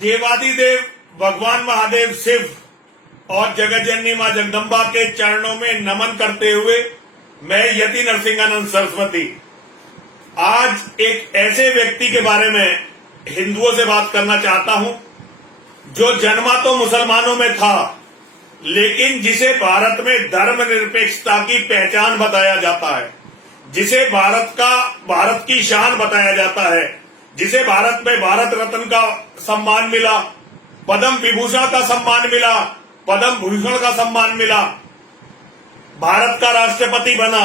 देवादिदेव भगवान महादेव शिव और जगत जननी मां जगदम्बा के चरणों में नमन करते हुए मैं यति नरसिंहानंद सरस्वती आज एक ऐसे व्यक्ति के बारे में हिंदुओं से बात करना चाहता हूं जो जन्मा तो मुसलमानों में था, लेकिन जिसे भारत में धर्मनिरपेक्षता की पहचान बताया जाता है, जिसे भारत की शान बताया जाता है, जिसे भारत में भारत रत्न का सम्मान मिला, पद्म विभूषण का सम्मान मिला, पद्म भूषण का सम्मान मिला, भारत का राष्ट्रपति बना।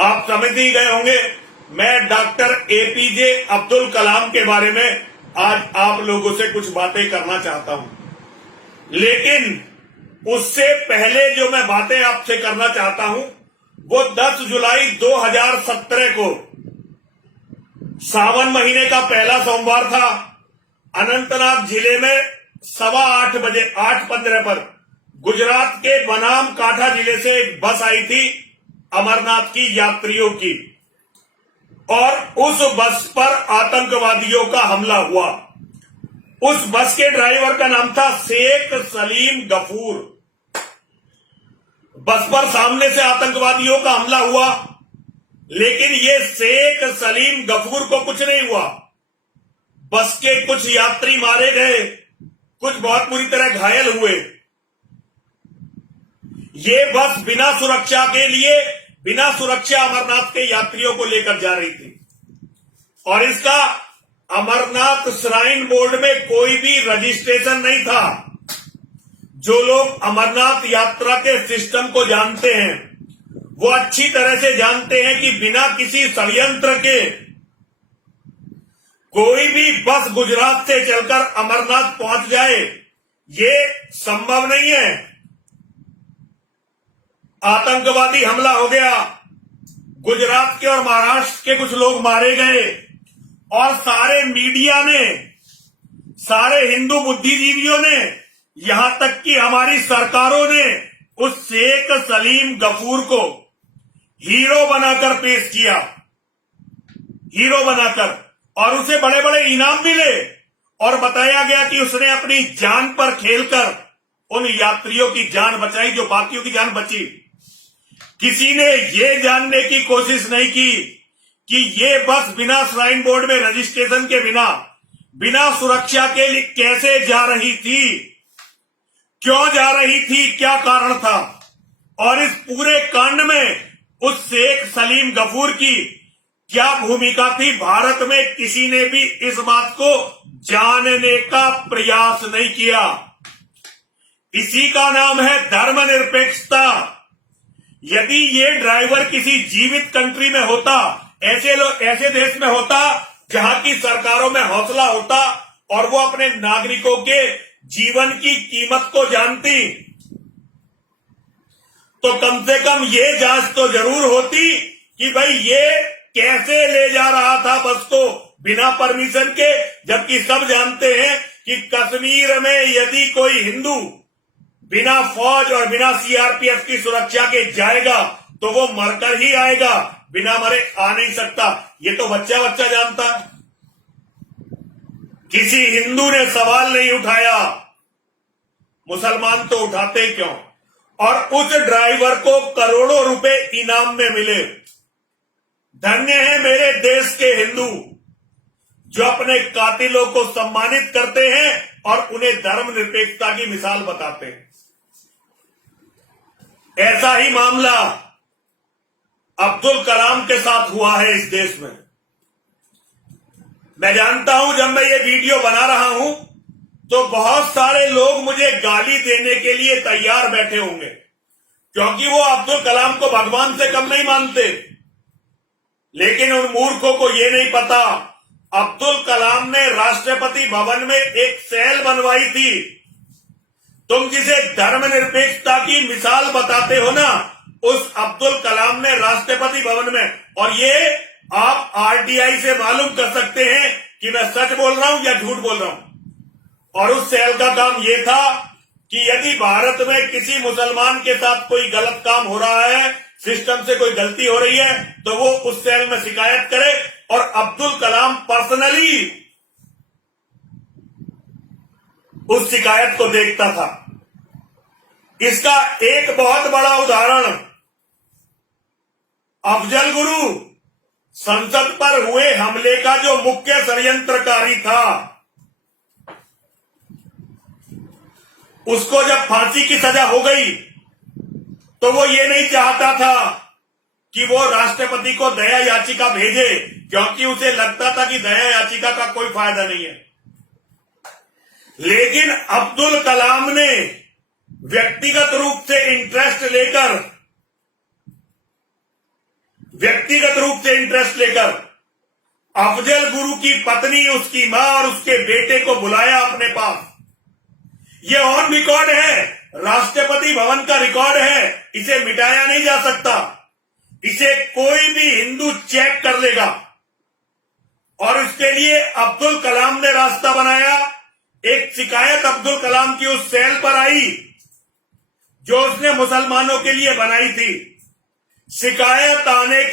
आप समझ ही गए होंगे मैं डॉक्टर एपीजे अब्दुल कलाम के बारे में आज आप लोगों से कुछ बातें करना चाहता हूं, लेकिन उससे पहले जो मैं बातें आपसे करना चाहता हूं वो 10 जुलाई 2017 को सावन महीने का पहला सोमवार था। अनंतनाग जिले में 8:15 बजे 8:15 पर गुजरात के बनाम काठा जिले से एक बस आई थी अमरनाथ की यात्रियों की, और उस बस पर आतंकवादियों का हमला हुआ। उस बस के ड्राइवर का नाम था शेख सलीम गफूर। बस पर सामने से आतंकवादियों का हमला हुआ, लेकिन ये शेख सलीम गफूर को कुछ नहीं हुआ। बस के कुछ यात्री मारे गए, कुछ बहुत बुरी तरह घायल हुए। ये बस बिना सुरक्षा अमरनाथ के यात्रियों को लेकर जा रही थी, और इसका अमरनाथ श्राइन बोर्ड में कोई भी रजिस्ट्रेशन नहीं था। जो लोग अमरनाथ यात्रा के सिस्टम को जानते हैं वो अच्छी तरह से जानते हैं कि बिना किसी षड्यंत्र के कोई भी बस गुजरात से चलकर अमरनाथ पहुंच जाए, ये संभव नहीं है। आतंकवादी हमला हो गया, गुजरात के और महाराष्ट्र के कुछ लोग मारे गए, और सारे मीडिया ने, सारे हिंदू बुद्धिजीवियों ने, यहां तक कि हमारी सरकारों ने उस शेख सलीम गफूर को हीरो बनाकर पेश किया, हीरो बनाकर, और उसे बड़े बड़े इनाम मिले, और बताया गया कि उसने अपनी जान पर खेलकर उन यात्रियों की जान बचाई जो बाकियों की जान बची। किसी ने ये जानने की कोशिश नहीं की कि ये बस बिना श्राइन बोर्ड में रजिस्ट्रेशन के बिना सुरक्षा के लिए कैसे जा रही थी, क्यों जा रही थी, क्या कारण था, और इस पूरे कांड में उस शेख सलीम गफूर की क्या भूमिका थी। भारत में किसी ने भी इस बात को जानने का प्रयास नहीं किया। इसी का नाम है धर्मनिरपेक्षता। यदि ये ड्राइवर किसी जीवित कंट्री में होता, ऐसे देश में होता जहां की सरकारों में हौसला होता और वो अपने नागरिकों के जीवन की कीमत को जानती, तो कम से कम ये जांच तो जरूर होती कि भाई ये कैसे ले जा रहा था बस को बिना परमिशन के। जबकि सब जानते हैं कि कश्मीर में यदि कोई हिंदू बिना फौज और बिना सीआरपीएफ की सुरक्षा के जाएगा तो वो मरकर ही आएगा, बिना मरे आ नहीं सकता। ये तो बच्चा जानता है। किसी हिंदू ने सवाल नहीं उठाया, मुसलमान तो उठाते क्यों। और उस ड्राइवर को करोड़ों रुपए इनाम में मिले। धन्य है मेरे देश के हिंदू जो अपने कातिलों को सम्मानित करते हैं और उन्हें धर्मनिरपेक्षता की मिसाल बताते हैं। ऐसा ही मामला अब्दुल कलाम के साथ हुआ है इस देश में। मैं जानता हूं जब मैं ये वीडियो बना रहा हूं तो बहुत सारे लोग मुझे गाली देने के लिए तैयार बैठे होंगे, क्योंकि वो अब्दुल कलाम को भगवान से कम नहीं मानते। लेकिन उन मूर्खों को ये नहीं पता, अब्दुल कलाम ने राष्ट्रपति भवन में एक सेल बनवाई थी। तुम जिसे धर्मनिरपेक्षता की मिसाल बताते हो ना, उस अब्दुल कलाम ने राष्ट्रपति भवन में, और ये आप आरटीआई से मालूम कर सकते हैं कि मैं सच बोल रहा हूं या झूठ बोल रहा हूं। और उस सेल का काम ये था कि यदि भारत में किसी मुसलमान के साथ कोई गलत काम हो रहा है, सिस्टम से कोई गलती हो रही है, तो वो उस सेल में शिकायत करे, और अब्दुल कलाम पर्सनली उस शिकायत को देखता था। इसका एक बहुत बड़ा उदाहरण अफजल गुरु संसद पर हुए हमले का जो मुख्य षड्यंत्रकारी था, उसको जब फांसी की सजा हो गई तो वो ये नहीं चाहता था कि वो राष्ट्रपति को दया याचिका भेजे, क्योंकि उसे लगता था कि दया याचिका का कोई फायदा नहीं है। लेकिन अब्दुल कलाम ने व्यक्तिगत रूप से इंटरेस्ट लेकर अफजल गुरु की पत्नी, उसकी मां और उसके बेटे को बुलाया अपने पास। ये ऑन रिकॉर्ड है, राष्ट्रपति भवन का रिकॉर्ड है, इसे मिटाया नहीं जा सकता। इसे कोई भी हिंदू चेक कर लेगा। और इसके लिए अब्दुल कलाम ने रास्ता बनाया। एक शिकायत अब्दुल कलाम की उस सेल पर आई जो उसने मुसलमानों के लिए बनाई थी। शिकायत आने के